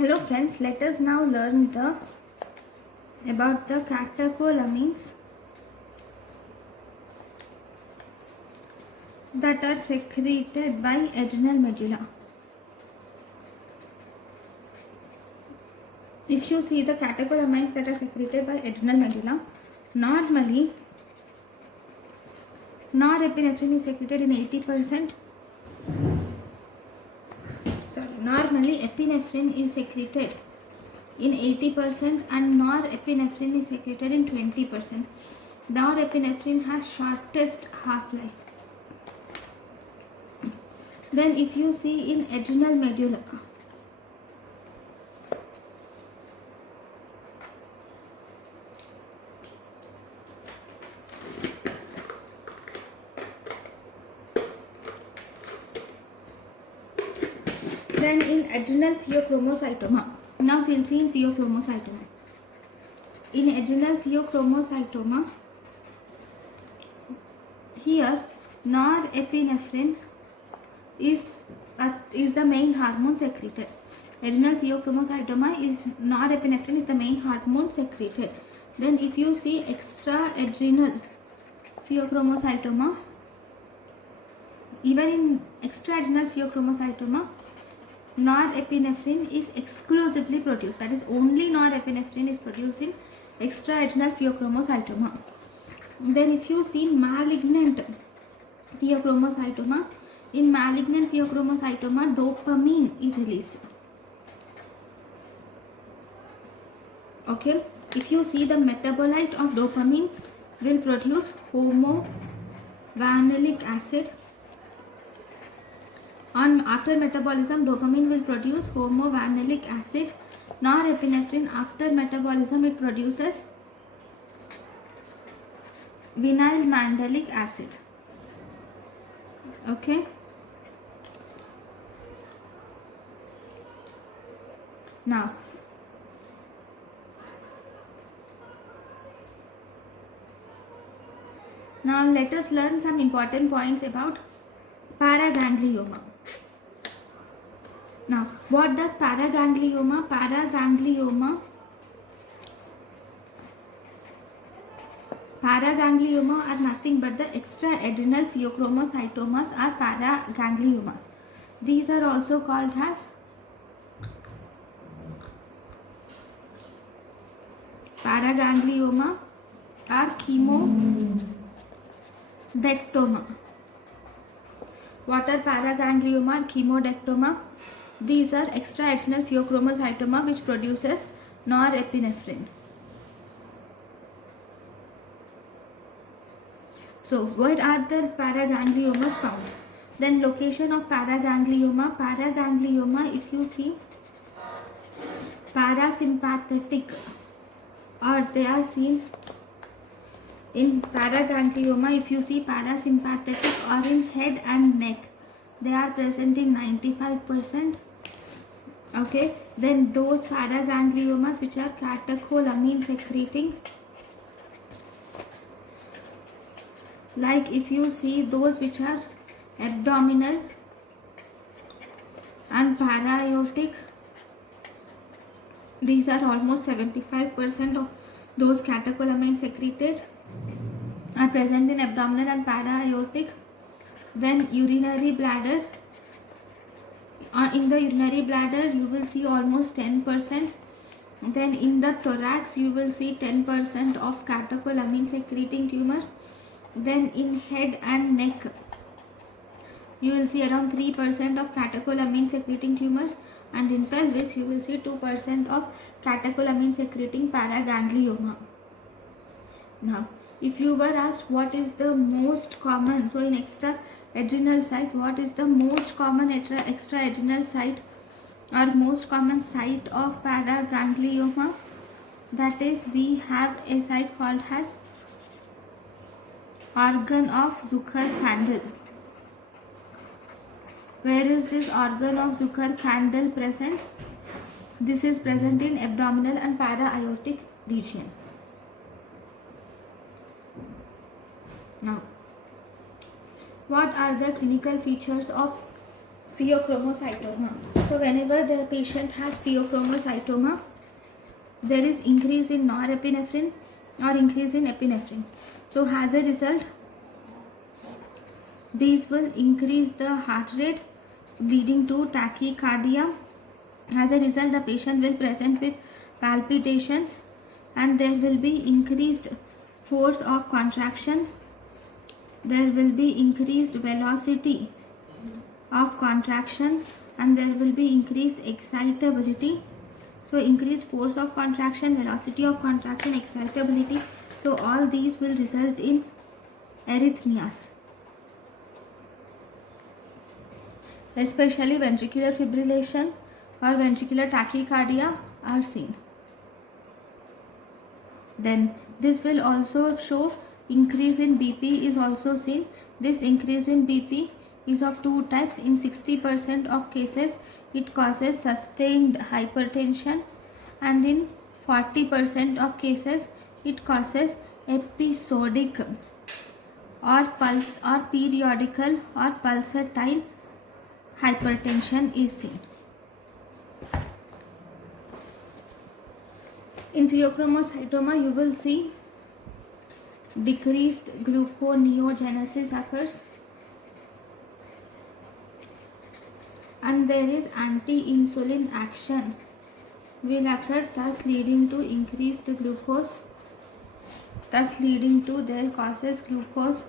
Hello friends, let us now learn about the catecholamines that are secreted by adrenal medulla. If you see the catecholamines that are secreted by adrenal medulla, normally norepinephrine is secreted in 80%. Normally epinephrine is secreted in 80% and norepinephrine is secreted in 20%. Norepinephrine has shortest half-life. Then if you see in adrenal medulla, then in adrenal pheochromocytoma, now we'll see in pheochromocytoma. In adrenal pheochromocytoma, here norepinephrine is the main hormone secreted. Adrenal pheochromocytoma is norepinephrine is the main hormone secreted. Then if you see extra-adrenal pheochromocytoma, even in extra-adrenal pheochromocytoma, norepinephrine is exclusively produced. That is, only norepinephrine is produced in extra-adrenal pheochromocytoma. Then if you see malignant pheochromocytoma, in malignant pheochromocytoma, dopamine is released. Okay, if you see the metabolite of dopamine will produce homovanillic acid. After metabolism, dopamine will produce homovanillic acid. Norepinephrine, after metabolism, it produces vinyl mandelic acid. Okay. Now let us learn some important points about paraganglioma. Now, what does paraganglioma? Paraganglioma are nothing but the extra-adrenal pheochromocytomas are paragangliomas. These are also called as paraganglioma or chemodectoma. What are paraganglioma and chemodectoma? These are extra-adrenal pheochromocytoma which produces norepinephrine. So, where are the paragangliomas found? Then location of paraganglioma. Paraganglioma, if you see parasympathetic, or they are seen in paraganglioma, if you see parasympathetic or in head and neck, they are present in 95%. Okay, then those paragangliomas which are catecholamine secreting, like if you see those which are abdominal and para-aortic, these are almost 75% of those catecholamine secreted are present in abdominal and para-aortic. Then urinary bladder, in the urinary bladder you will see almost 10%. Then in the thorax you will see 10% of catecholamine secreting tumors. Then in head and neck you will see around 3% of catecholamine secreting tumors, and in pelvis you will see 2% of catecholamine secreting paraganglioma. Now, if you were asked what is the most common, so in extra-adrenal site, what is the most common extra-adrenal site or most common site of paraganglioma? That is, we have a site called as organ of Zucker-Kandel. Where is this organ of Zucker-Kandel present? This is present in abdominal and para-aortic region. Now, what are the clinical features of pheochromocytoma. So whenever the patient has pheochromocytoma, there is increase in norepinephrine or increase in epinephrine. So as a result, these will increase the heart rate, leading to tachycardia. As a result, the patient will present with palpitations, and there will be increased force of contraction. There will be increased velocity of contraction, and there will be increased excitability. So increased force of contraction, velocity of contraction, excitability. So all these will result in arrhythmias. Especially ventricular fibrillation or ventricular tachycardia are seen. Then this will also show increase in BP is also seen. This increase in BP is of two types. In 60% of cases, it causes sustained hypertension, and in 40% of cases, it causes episodic or pulse or periodical or pulsatile hypertension is seen. In pheochromocytoma, you will see decreased gluconeogenesis occurs, and there is anti-insulin action will occur, thus leading to increased glucose, thus leading to their causes glucose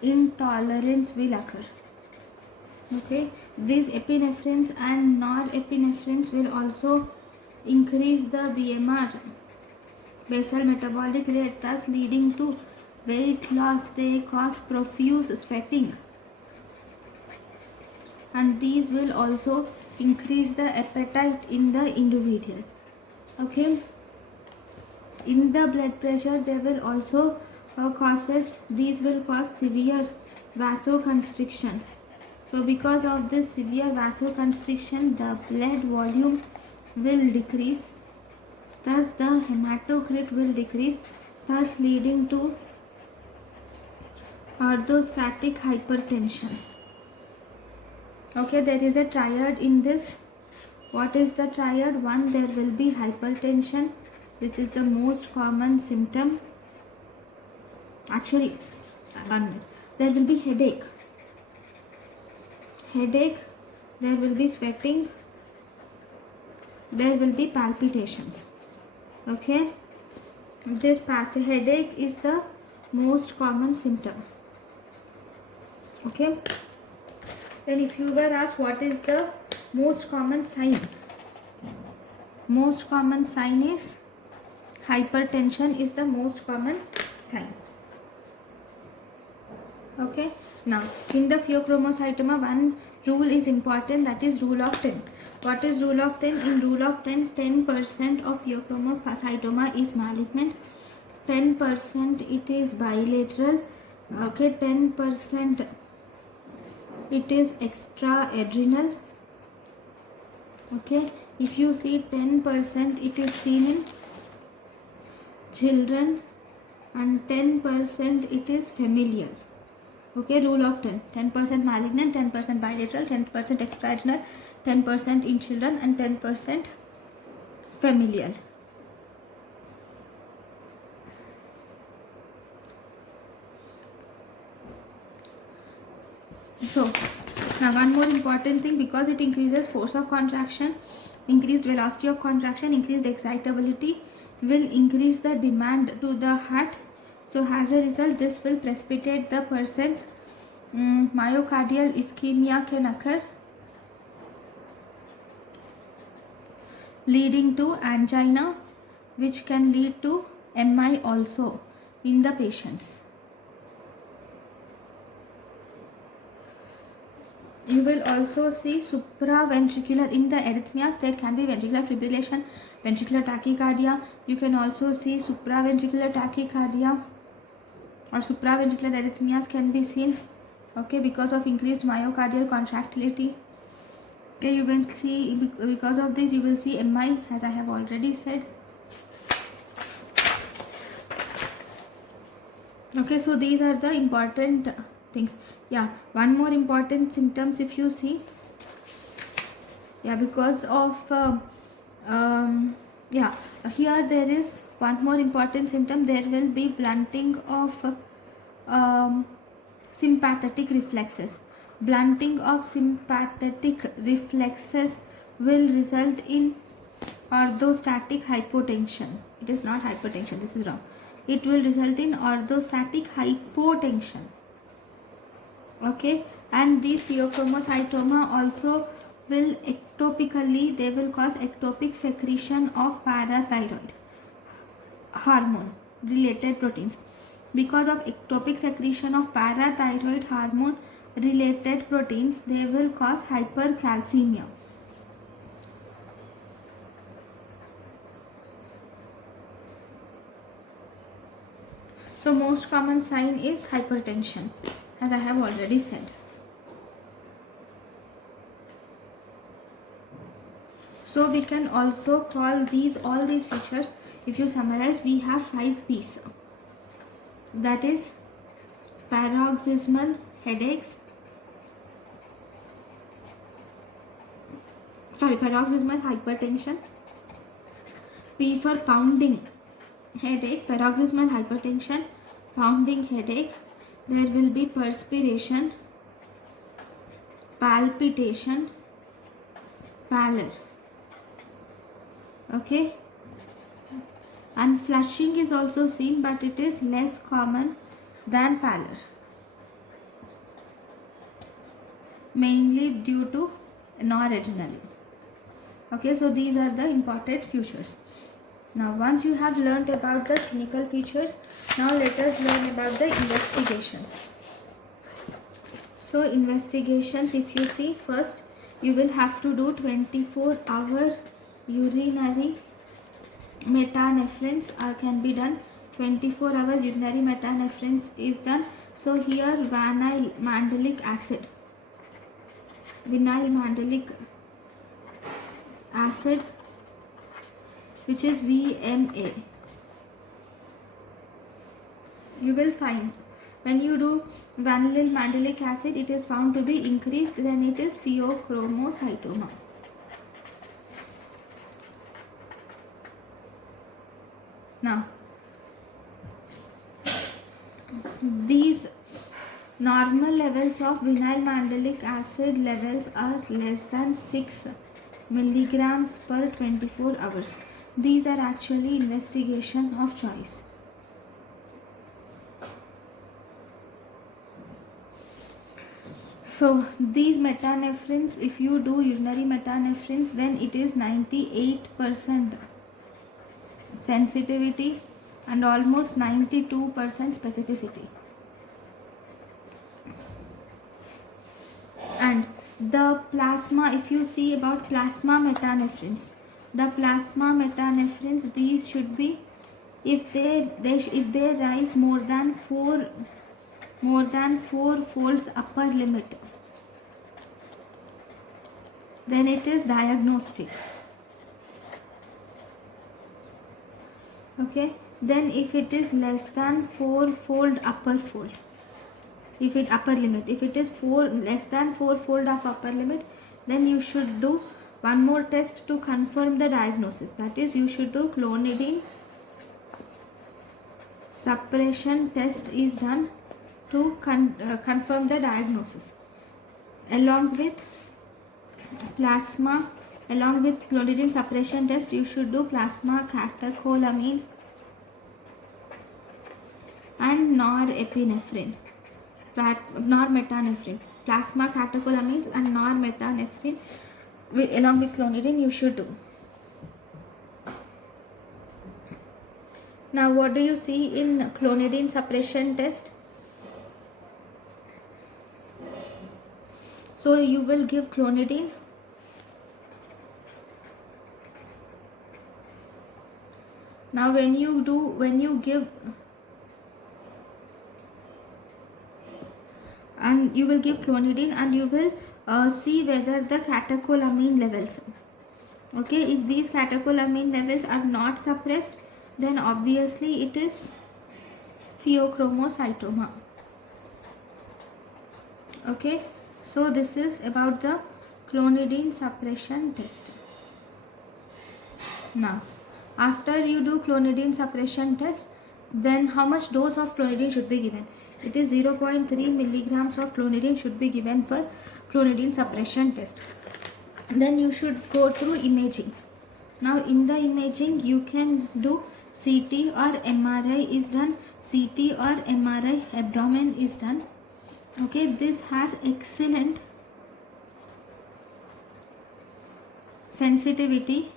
intolerance will occur. Okay, these epinephrines and norepinephrines will also increase the BMR, basal metabolic rate, thus leading to weight loss. They cause profuse sweating, and these will also increase the appetite in the individual. Okay, in the blood pressure, they will also these will cause severe vasoconstriction. So because of this severe vasoconstriction, the blood volume will decrease, thus the hematocrit will decrease, thus leading to orthostatic hypertension. Okay, there is a triad in this. What is the triad? One, there will be hypertension, which is the most common symptom. Actually, 1 minute. There will be headache, there will be sweating, there will be palpitations. Okay, this headache is the most common symptom. Okay, then if you were asked what is the most common sign, most common sign is hypertension is the most common sign. Okay, now in the pheochromocytoma, one rule is important, that is rule of 10. What is rule of 10? In rule of 10, 10% of pheochromocytoma is malignant, 10% it is bilateral, okay, 10% it is extraadrenal. Okay, if you see 10% it is seen in children, and 10% it is familial. Okay, rule of 10, 10% malignant, 10% bilateral, 10% extraadrenal, 10% in children, and 10% familial. So now one more important thing, because it increases force of contraction, increased velocity of contraction, increased excitability, will increase the demand to the heart. So as a result, this will precipitate the person's myocardial ischemia can occur, leading to angina, which can lead to MI also in the patients. You will also see supraventricular in the arrhythmias. There can be ventricular fibrillation, ventricular tachycardia. You can also see supraventricular tachycardia or supraventricular arrhythmias can be seen. Okay, because of increased myocardial contractility. Okay, you will see, because of this you will see MI, as I have already said. Okay, so these are the important things. Yeah, one more important symptoms if you see. Yeah, because of yeah, here there is one more important symptom. There will be blunting of sympathetic reflexes. Blunting of sympathetic reflexes will result in orthostatic hypotension. It is not hypertension, this is wrong. It will result in orthostatic hypotension. Okay, and this pheochromocytoma also will ectopically, they will cause ectopic secretion of parathyroid hormone related proteins. Because of ectopic secretion of parathyroid hormone related proteins, they will cause hypercalcemia. So most common sign is hypertension, as I have already said. So we can also call all these features, if you summarize, we have 5 P's. That is paroxysmal headaches, paroxysmal hypertension. P for pounding headache, paroxysmal hypertension, pounding headache. There will be perspiration, palpitation, pallor. Okay, and flushing is also seen, but it is less common than pallor, mainly due to noradrenaline. Okay, so these are the important features. Now once you have learnt about the clinical features, now let us learn about the investigations. So investigations, if you see, first you will have to do 24-hour urinary metanephrines can be done. 24-hour urinary metanephrines is done. So here vinyl mandelic acid, which is VMA, you will find when you do vanillin mandelic acid, it is found to be increased, then it is pheochromocytoma. Now these normal levels of vinyl mandelic acid levels are less than 6 milligrams per 24 hours. These are actually investigation of choice. So these metanephrines, if you do urinary metanephrines, then it is 98% sensitivity and almost 92% specificity. And the plasma, if you see about plasma metanephrines, these should be, if they rise more than 4 folds upper limit, then it is diagnostic. Okay, then if it is less than 4-fold upper fold, if it is less than 4-fold of upper limit, then you should do one more test to confirm the diagnosis. That is, you should do clonidine suppression test is done to confirm the diagnosis. Along with clonidine suppression test, you should do plasma catecholamines and norepinephrine, normetanephrine. Plasma catecholamines and normetanephrine along with clonidine you should do. Now what do you see in clonidine suppression test? So you will give clonidine. Now when you give, and you will give clonidine, and you will see whether the catecholamine levels, okay, if these catecholamine levels are not suppressed, then obviously it is pheochromocytoma. Okay, so this is about the clonidine suppression test. Now, after you do clonidine suppression test, then how much dose of clonidine should be given? It is 0.3 milligrams of clonidine should be given for clonidine suppression test. Then you should go through imaging. Now in the imaging you can do CT or MRI is done. CT or MRI abdomen is done. Okay, this has excellent sensitivity,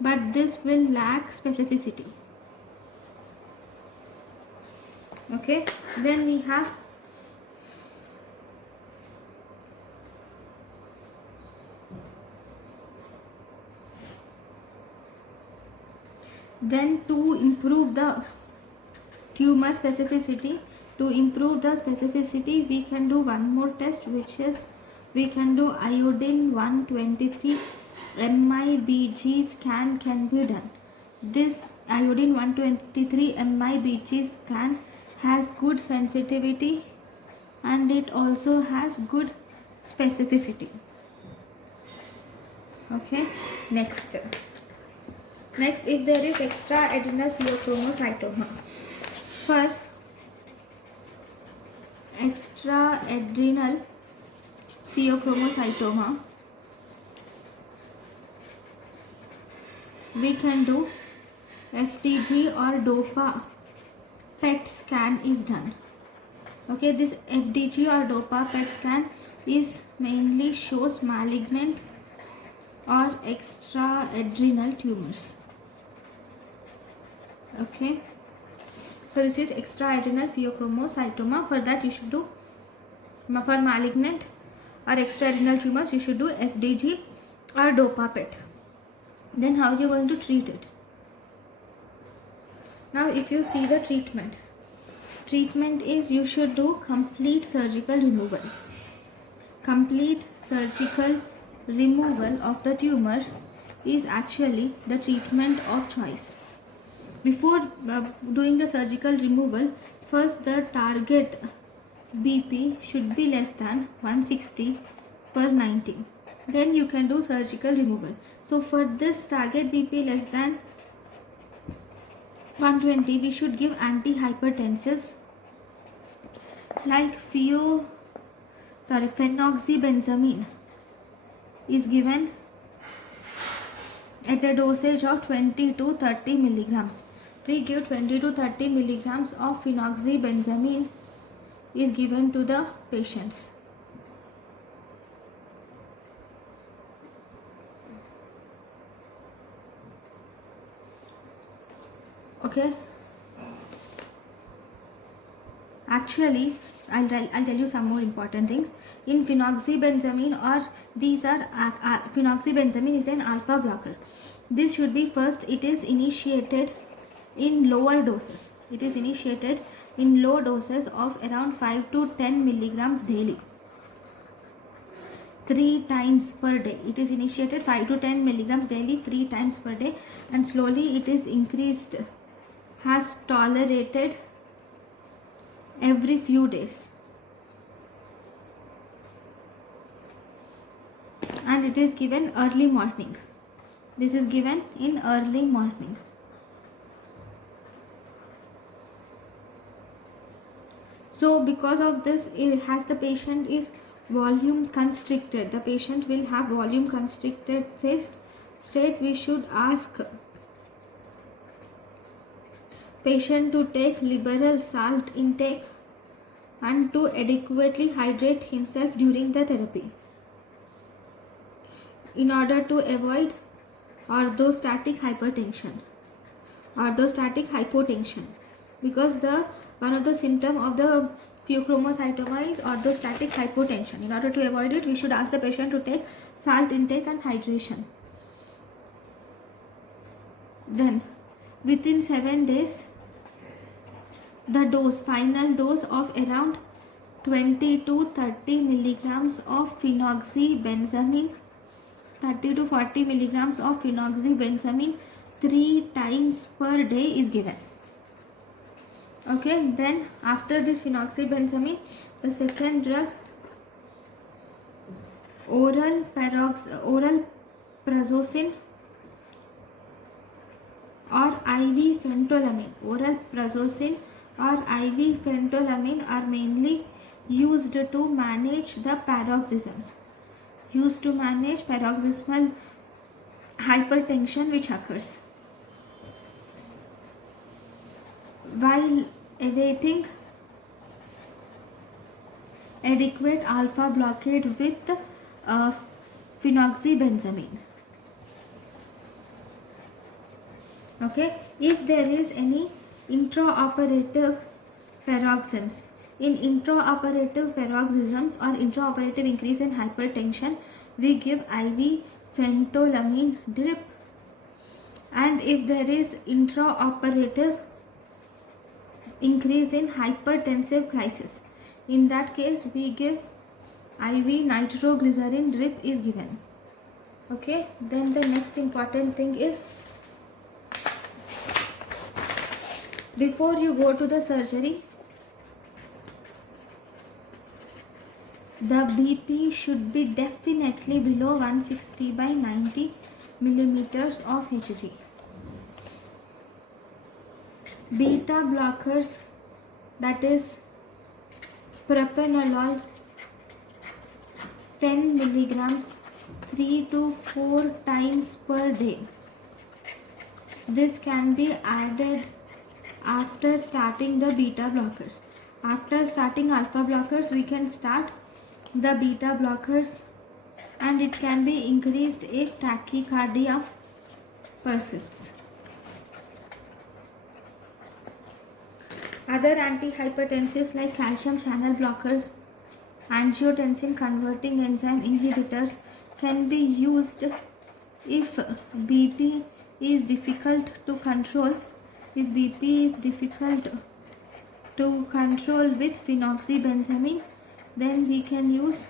but this will lack specificity. Okay, then we have to improve the tumor specificity, we can do one more test, which is we can do iodine 123 MIBG scan can be done. This iodine 123 MIBG scan has good sensitivity and it also has good specificity. Okay, next if there is extraadrenal pheochromocytoma. For extraadrenal pheochromocytoma, we can do FDG or DOPA PET scan is done. Okay, this FDG or DOPA PET scan is mainly shows malignant or extraadrenal tumors. Okay, so this is extraadrenal pheochromocytoma. For that you should do, for malignant or extraadrenal tumors, you should do FDG or DOPA PET. Then how are you going to treat it? Now if you see the treatment is you should do complete surgical removal. Complete surgical removal of the tumor is actually the treatment of choice. Before doing the surgical removal, first the target BP should be less than 160/90. Then you can do surgical removal. So for this target BP less than 120, we should give antihypertensives like phenoxybenzamine is given at a dosage of 20 to 30 milligrams. We give 20 to 30 milligrams of phenoxybenzamine is given to the patients. Okay, actually I'll tell you some more important things. In phenoxybenzamine, or these are phenoxybenzamine is an alpha blocker. This should be first, it is initiated in lower doses. It is initiated in low doses of around 5 to 10 milligrams daily, 3 times per day. It is initiated 5 to 10 milligrams daily, 3 times per day, and slowly it is increased, has tolerated every few days, and it is given early morning. This is given in early morning. So because of this, it has, the patient is volume constricted. The patient will have volume constricted state. We should ask patient to take liberal salt intake and to adequately hydrate himself during the therapy in order to avoid orthostatic hypotension, because one of the symptom of the pheochromocytoma is orthostatic hypotension. In order to avoid it, we should ask the patient to take salt intake and hydration. Then within 7 days, the final dose of around 20 to 30 milligrams of phenoxybenzamine, 30 to 40 milligrams of phenoxybenzamine 3 times per day is given. Okay, then after this phenoxybenzamine, The second drug, oral prazosin or IV phentolamine. Oral prazosin or IV phentolamine are mainly used to manage the paroxysms, used to manage paroxysmal hypertension which occurs while awaiting adequate alpha blockade with phenoxybenzamine. Okay, if there is any intraoperative paroxysms, in intraoperative paroxysms or intraoperative increase in hypertension, we give IV phentolamine drip. And if there is intraoperative increase in hypertensive crisis, in that case we give IV nitroglycerin drip is given. Okay, then the next important thing is, before you go to the surgery, the BP should be definitely below 160 by 90 millimeters of Hg. Beta blockers, that is propranolol 10 milligrams 3 to 4 times per day. This can be added after starting the beta blockers. After starting alpha blockers, we can start the beta blockers, and it can be increased if tachycardia persists. Other antihypertensives like calcium channel blockers, angiotensin converting enzyme inhibitors can be used if BP is difficult to control. If BP is difficult to control with phenoxybenzamine, then we can use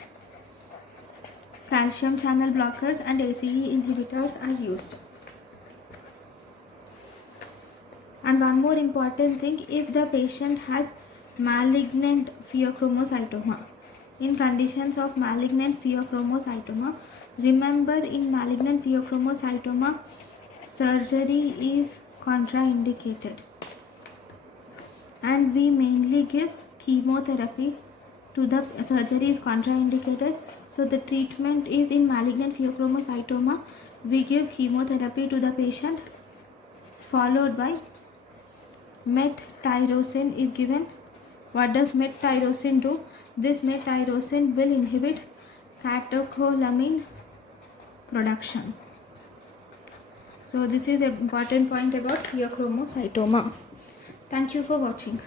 calcium channel blockers and ACE inhibitors are used. And one more important thing, if the patient has malignant pheochromocytoma, in conditions of malignant pheochromocytoma, remember in malignant pheochromocytoma, surgery is contraindicated, and we mainly give chemotherapy to the surgery is contraindicated. So the treatment is in malignant pheochromocytoma, we give chemotherapy to the patient, followed by met-tyrosine is given. What does met-tyrosine do? This met-tyrosine will inhibit catecholamine production. So this is an important point about pheochromocytoma. Thank you for watching.